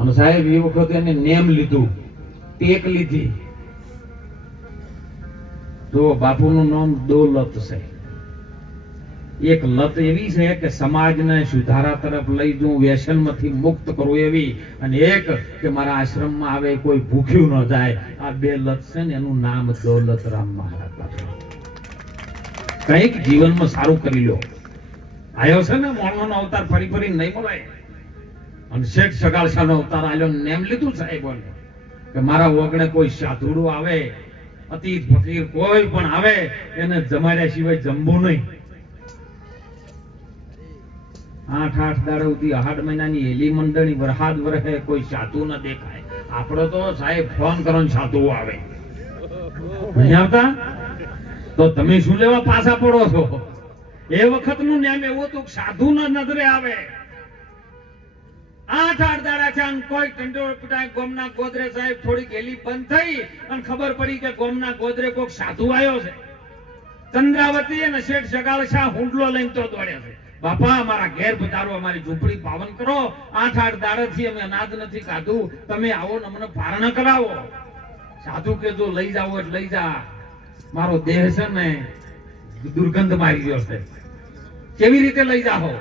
અને સાહેબ એ વખતે એને નેમ લીધું, ટેક લીધી. જો બાપુનું નામ દોલત છે. એક લત એવી છે કે સમાજને સુધારા તરફ લઈ જવું, વ્યસનમાંથી મુક્ત કરવું એવી, અને એક કે મારા આશ્રમમાં આવે કોઈ ભૂખ્યું ન જાય. આ બે લત છે ને એનું નામ દોલતરામ મહારાજ બાપુ. કંઈક જીવનમાં સારું કરી લો. આયો છે ને મોણનો અવતાર ફરી ફરી નહીં મળે. અને શેઠ સગાળશાનો અવતાર આલ્યો, નેમ લીધું સાહેબોને કે મારા ઓગણે કોઈ સાધુડું આવે, અતિત ફકીર કોઈ પણ આવે, એને જમાડ્યા સિવાય જમવું નહીં. 8 દાડા સુધી 8 મહિનાની હેલી મંડળી વરહાદ વરહે, કોઈ સાધુ ન દેખાય. આપણો તો સાહેબ ફોન કરો ને સાધુ આવે. નહીં આવતા તો તમે શું લેવા પાછા પડો છો? એ વખતનું નેમ એવું હતું કે સાધુ ના નજરે આવે. 8 દાડા છે અને કોઈ ટંડોળ પીટાય. ગોમના ગોદરે સાહેબ થોડીક હેલી બંધ થઈ અને ખબર પડી કે ગોમના ગોદરે કોઈક સાધુ આવ્યો છે. ચંદ્રાવતી અને શેઠ સગાળશા હુંડલો લઈને તો દોડ્યા છે. બાપા અમારા ઘેર પધારો, અમારી ઝૂંપડી પાવન કરો. 8 દાડાથી અમે અનાજ નથી ખાધું, તમે આવો ને અમને પારણ કરાવો. સાધુ કે જો લઈ જાઓ એટલે લઈ જા, મારો દેહ છે ને દુર્ગંધ મારી ગયો છે. કેવી રીતે લઈ જાઓ?